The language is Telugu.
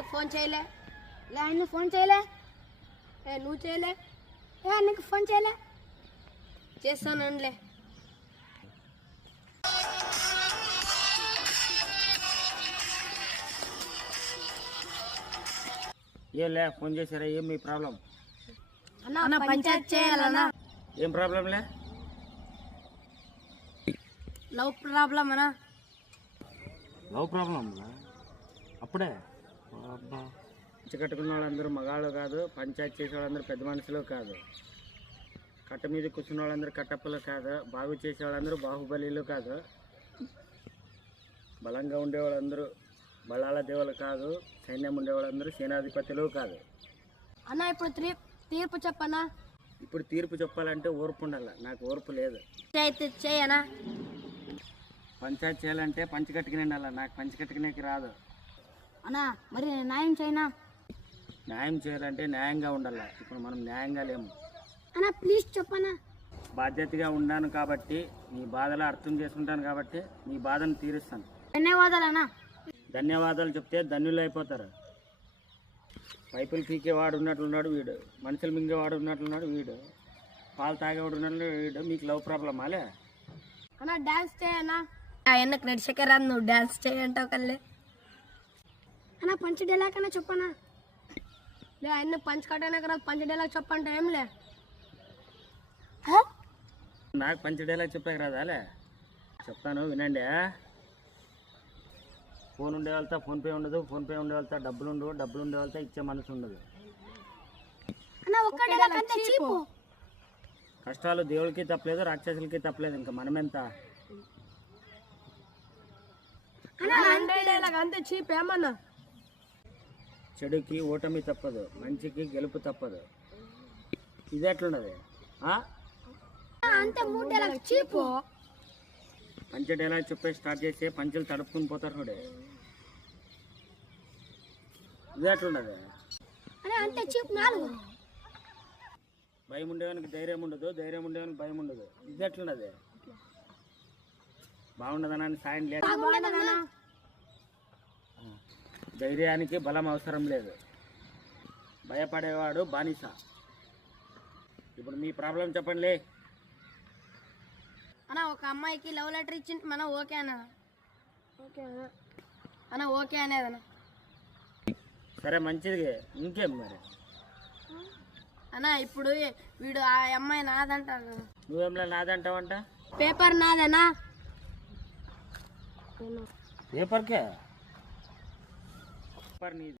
అన్నకు ఫోన్ చేయలే? లే అన్న ఫోన్ చేయలే. నువ్వు చేయలే? అన్నకు ఫోన్ చేయలే. చేస్తానులే. ఏలే ఫోన్ చేశారా? ఏం మీ ప్రాబ్లం? అన్న పంచాయతీ చేయాలన్నా. ఏం ప్రాబ్లంలే? లవ్ ప్రాబ్లం అన్నా. లవ్ ప్రాబ్లం అప్పుడే కట్టుకున్న వాళ్ళందరూ మగాళ్ళు కాదు, పంచాయతీ చేసే వాళ్ళందరూ పెద్ద మనుషులు కాదు, కట్ట మీద కూర్చున్న వాళ్ళందరూ కట్టప్పలు కాదు, బాగు చేసే వాళ్ళందరూ బాహుబలిలు కాదు, బలంగా ఉండేవాళ్ళందరూ బలాల దేవులు కాదు, సైన్యం ఉండేవాళ్ళందరూ సేనాధిపతులు కాదు. అన్న ఇప్పుడు తీర్పు చెప్పనా? ఇప్పుడు తీర్పు చెప్పాలంటే ఓర్పు ఉండాలి. నాకు ఓర్పు లేదు. అయితే చేయనా? పంచాయతీ చేయాలంటే పంచకట్టుకునే ఉండాలి. నాకు పంచకట్టుకునేకి రాదు. అన్నా మరి న్యాయం చేయనా? న్యాయం చేయాలంటే న్యాయంగా ఉండాలి. ఇప్పుడు మనం న్యాయంగా లేము. అన్నా ప్లీజ్ చెప్పనా? బాధ్యతగా ఉన్నాను కాబట్టి, నీ బాధలు అర్థం చేసుకుంటాను కాబట్టి నీ బాధను తీరుస్తాను. ధన్యవాదాలన్నా. ధన్యవాదాలు చెప్తే ధన్యులు అయిపోతారు. పైపులు పీకేవాడు ఉన్నట్లున్నాడు వీడు, మనుషులు మింగేవాడు ఉన్నట్లున్నాడు వీడు, పాలు తాగేవాడు ఉన్నట్లు వీడు. మీకు లవ్ ప్రాబ్లమ్ అలే? అన్న డాన్స్ చేయనా? ఎన్నకు నడిచకే రాదు, నువ్వు డాన్స్ చేయంటావు కల్లే. అన్నా పంచ డేలా కన్నా చెప్పనా? లే అన్న పంచ కట్టడానికి రాదు, పంచ డేలాగా చెప్పంటే ఏం లే. నాకు పంచడేలా చెప్పాక రాదాలే? చెప్తాను వినండి. ఫోన్ ఉండే వాళ్ళతో ఫోన్పే ఉండదు, ఫోన్పే ఉండే వాళ్ళతో డబ్బులు ఉండవు, డబ్బులు ఉండే వాళ్ళతో ఇచ్చే మనసు ఉండదు. కష్టాలు దేవుడికి తప్పలేదు, రాక్షసులకి తప్పలేదు, ఇంకా మనమెంత? అంతే చీప్ ఏమన్నా? చెడుకి ఓటమి తప్పదు, మంచికి గెలుపు తప్పదు. ఇది ఎట్లున్నది? అంతే మూడేలా చీపు. పంచడేలా చెప్పే స్టార్ట్ చేస్తే పంచులు తడుపుకుని పోతారు చూడే. ఇది ఎట్లున్నది? అంతే చీప్ 4. భయం ఉండేవానికి ధైర్యం ఉండదు, ధైర్యం ఉండేవానికి భయం ఉండదు. ఇది ఎట్లున్నది? బాగుండదనా సాయం లేదు. ధైర్యానికి బలం అవసరం లేదు, భయపడేవాడు బానిస. ఇప్పుడు మీ ప్రాబ్లం చెప్పండి. అన్న ఒక అమ్మాయికి లవ్ లెటర్ ఇచ్చింది మనం ఓకే అన్న? ఓకే అన్న, ఓకే అనేదన్న. సరే మంచిది, ఇంకేం మరి? అన్న ఇప్పుడు వీడు ఆ అమ్మాయి నాదంటాడు. నువ్వేంలా నాదంటావంట? పేపర్ నాదేనా? పేపర్కే? పేపర్ నీది.